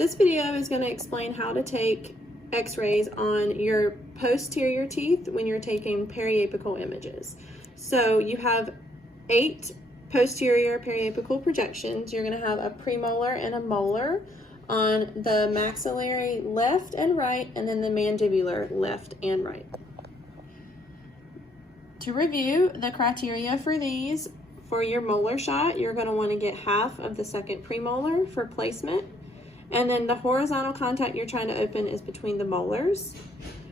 This video is going to explain how to take x-rays on your posterior teeth when you're taking periapical images. So you have 8 posterior periapical projections. You're going to have a premolar and a molar on the maxillary left and right, and then the mandibular left and right. To review the criteria for these, for your molar shot, you're going to want to get half of the second premolar for placement. And then the horizontal contact you're trying to open is between the molars.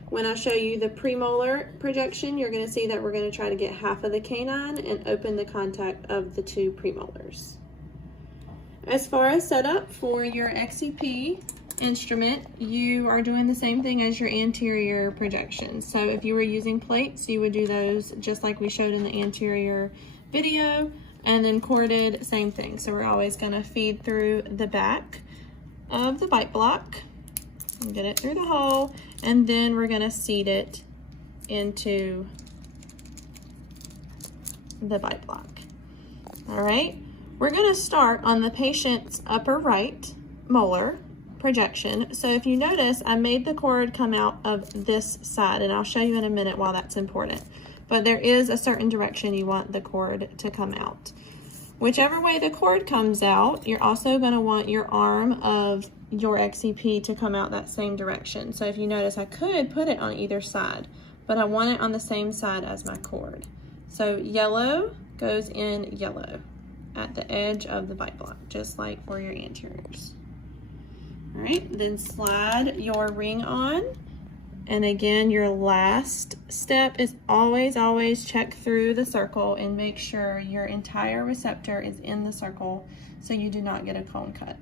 When I show you the premolar projection, you're going to see that we're going to try to get half of the canine and open the contact of the 2 premolars. As far as setup for your XCP instrument, you are doing the same thing as your anterior projections. So if you were using plates, you would do those just like we showed in the anterior video, and then corded, same thing. So we're always going to feed through the back of the bite block and get it through the hole, and then we're going to seat it into the bite block. All right, we're going to start on the patient's upper right molar projection. So if you notice, I made the cord come out of this side, and I'll show you in a minute why that's important. But there is a certain direction you want the cord to come out. Whichever way the cord comes out, you're also going to want your arm of your XCP to come out that same direction. So if you notice, I could put it on either side, but I want it on the same side as my cord. So yellow goes in yellow at the edge of the bite block, just like for your anteriors. All right, then slide your ring on. And again, your last step is always check through the circle and make sure your entire receptor is in the circle so you do not get a cone cut.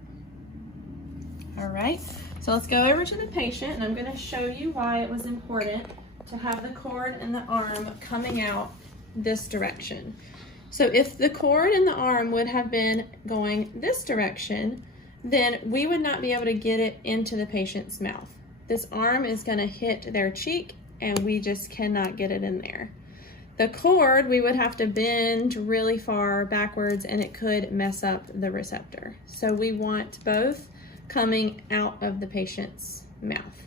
All right, so let's go over to the patient, and I'm going to show you why it was important to have the cord and the arm coming out this direction. So if the cord and the arm would have been going this direction, then we would not be able to get it into the patient's mouth. This arm is going to hit their cheek, and we just cannot get it in there. The cord, we would have to bend really far backwards, and it could mess up the receptor. So we want both coming out of the patient's mouth.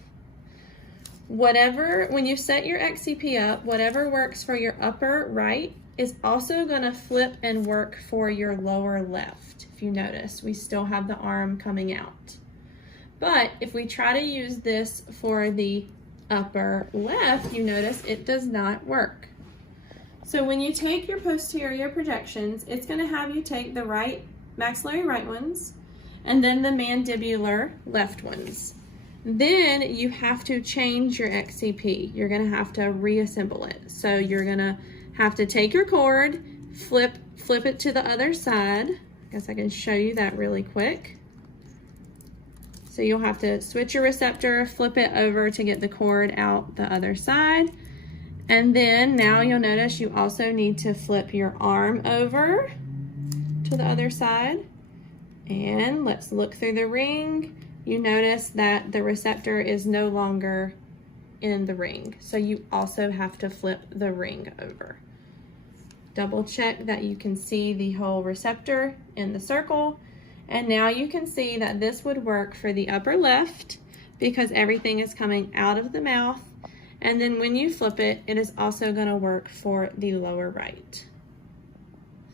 When you set your XCP up, whatever works for your upper right is also going to flip and work for your lower left. If you notice, we still have the arm coming out. But if we try to use this for the upper left, you notice it does not work. So when you take your posterior projections, it's going to have you take the right maxillary right ones and then the mandibular left ones. Then you have to change your XCP. You're going to have to reassemble it. So you're going to have to take your cord, flip it to the other side. I guess I can show you that really quick. So you'll have to switch your receptor, flip it over to get the cord out the other side. And then now you'll notice you also need to flip your arm over to the other side. And let's look through the ring. You notice that the receptor is no longer in the ring. So you also have to flip the ring over. Double check that you can see the whole receptor in the circle. And now you can see that this would work for the upper left because everything is coming out of the mouth. And then when you flip it, it is also going to work for the lower right.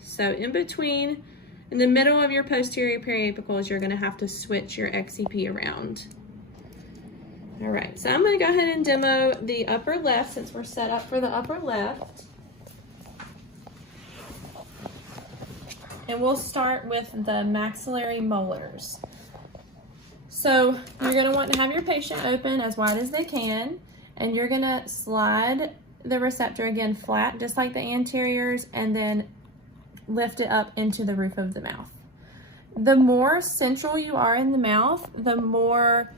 So in the middle of your posterior periapicals, you're going to have to switch your XCP around. All right, so I'm going to go ahead and demo the upper left since we're set up for the upper left. And we'll start with the maxillary molars. So you're going to want to have your patient open as wide as they can, and you're going to slide the receptor again flat, just like the anteriors, and then lift it up into the roof of the mouth. The more central you are in the mouth, the more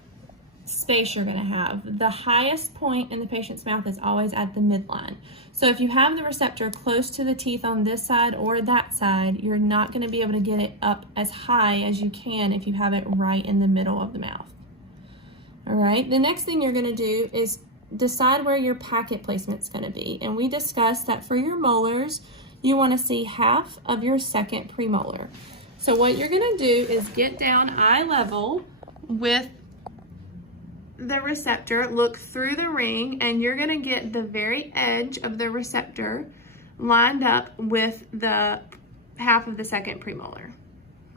space you're going to have. The highest point in the patient's mouth is always at the midline. So if you have the receptor close to the teeth on this side or that side, you're not going to be able to get it up as high as you can if you have it right in the middle of the mouth. All right, the next thing you're going to do is decide where your packet placement is going to be. And we discussed that for your molars, you want to see half of your second premolar. So what you're going to do is get down eye level with the receptor, look through the ring, and you're going to get the very edge of the receptor lined up with the half of the second premolar.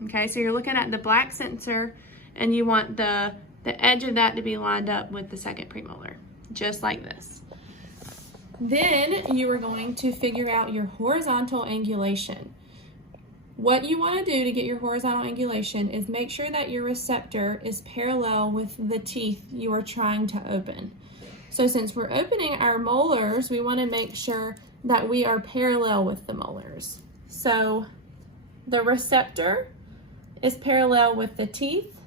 Okay, so you're looking at the black sensor, and you want the edge of that to be lined up with the second premolar, just like this. Then you are going to figure out your horizontal angulation. What you want to do to get your horizontal angulation is make sure that your receptor is parallel with the teeth you are trying to open. So since we're opening our molars, we want to make sure that we are parallel with the molars. So the receptor is parallel with the teeth.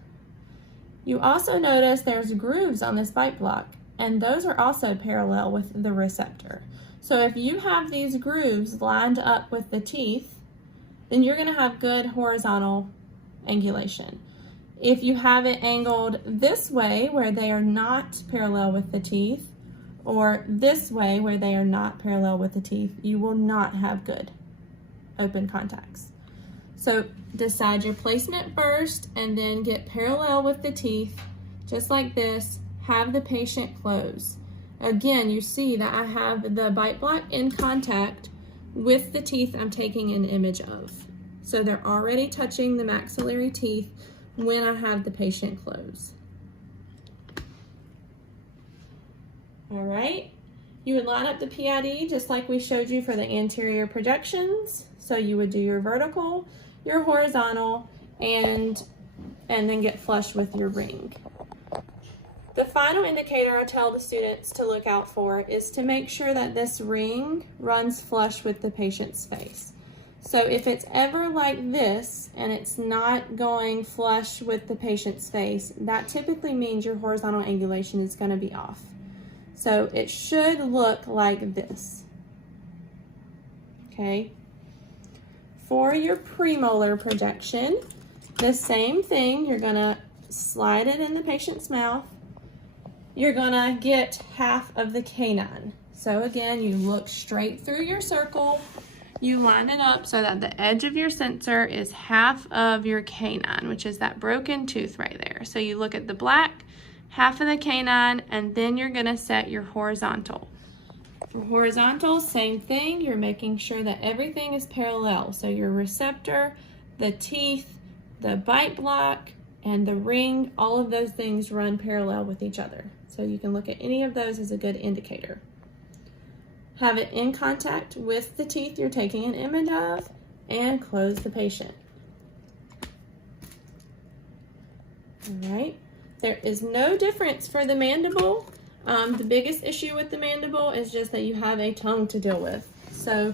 You also notice there's grooves on this bite block, and those are also parallel with the receptor. So if you have these grooves lined up with the teeth, then you're going to have good horizontal angulation. If you have it angled this way where they are not parallel with the teeth, or this way where they are not parallel with the teeth, you will not have good open contacts. So decide your placement first and then get parallel with the teeth, just like this. Have the patient close. Again, you see that I have the bite block in contact with the teeth I'm taking an image of. So they're already touching the maxillary teeth when I have the patient close. All right, you would line up the PID just like we showed you for the anterior projections. So you would do your vertical, your horizontal, and then get flush with your ring. The final indicator I tell the students to look out for is to make sure that this ring runs flush with the patient's face. So if it's ever like this and it's not going flush with the patient's face, that typically means your horizontal angulation is going to be off. So it should look like this. Okay. For your premolar projection, the same thing. You're going to slide it in the patient's mouth. You're gonna get half of the canine. So again, you look straight through your circle, you line it up so that the edge of your sensor is half of your canine, which is that broken tooth right there. So you look at the black, half of the canine, and then you're gonna set your horizontal. For horizontal, same thing, you're making sure that everything is parallel. So your receptor, the teeth, the bite block, and the ring, all of those things run parallel with each other. So you can look at any of those as a good indicator. Have it in contact with the teeth you're taking an image of, and close the patient. All right, there is no difference for the mandible. The biggest issue with the mandible is just that you have a tongue to deal with. So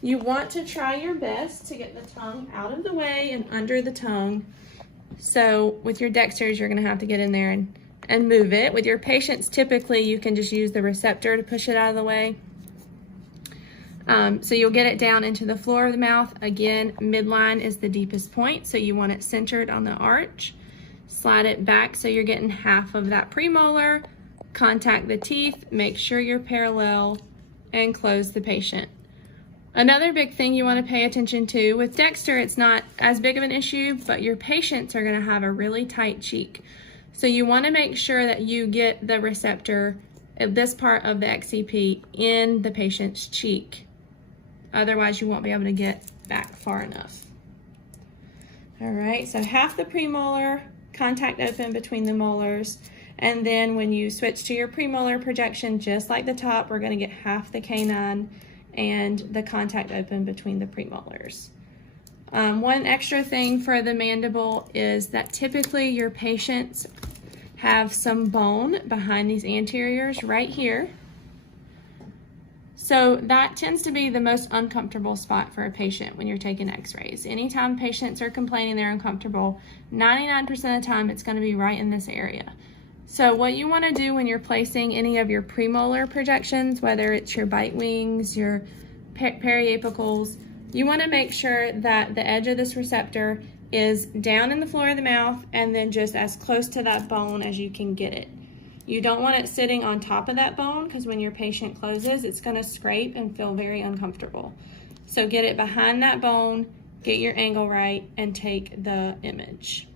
you want to try your best to get the tongue out of the way and under the tongue. So with your dexters, you're gonna have to get in there and move it. With your patients, typically you can just use the receptor to push it out of the way. So you'll get it down into the floor of the mouth. Again, midline is the deepest point, so you want it centered on the arch. Slide it back so you're getting half of that premolar. Contact the teeth, make sure you're parallel, and close the patient. Another big thing you want to pay attention to, with Dexter, it's not as big of an issue, but your patients are going to have a really tight cheek. So you want to make sure that you get the receptor, this part of the XCP, in the patient's cheek. Otherwise, you won't be able to get back far enough. All right, so half the premolar, contact open between the molars. And then when you switch to your premolar projection, just like the top, we're going to get half the canine and the contact open between the premolars. One extra thing for the mandible is that typically your patients have some bone behind these anteriors right here. So that tends to be the most uncomfortable spot for a patient when you're taking x-rays. Anytime patients are complaining they're uncomfortable, 99% of the time it's going to be right in this area. So what you want to do when you're placing any of your premolar projections, whether it's your bite wings, your periapicals, you want to make sure that the edge of this receptor is down in the floor of the mouth and then just as close to that bone as you can get it. You don't want it sitting on top of that bone because when your patient closes, it's going to scrape and feel very uncomfortable. So get it behind that bone, get your angle right, and take the image.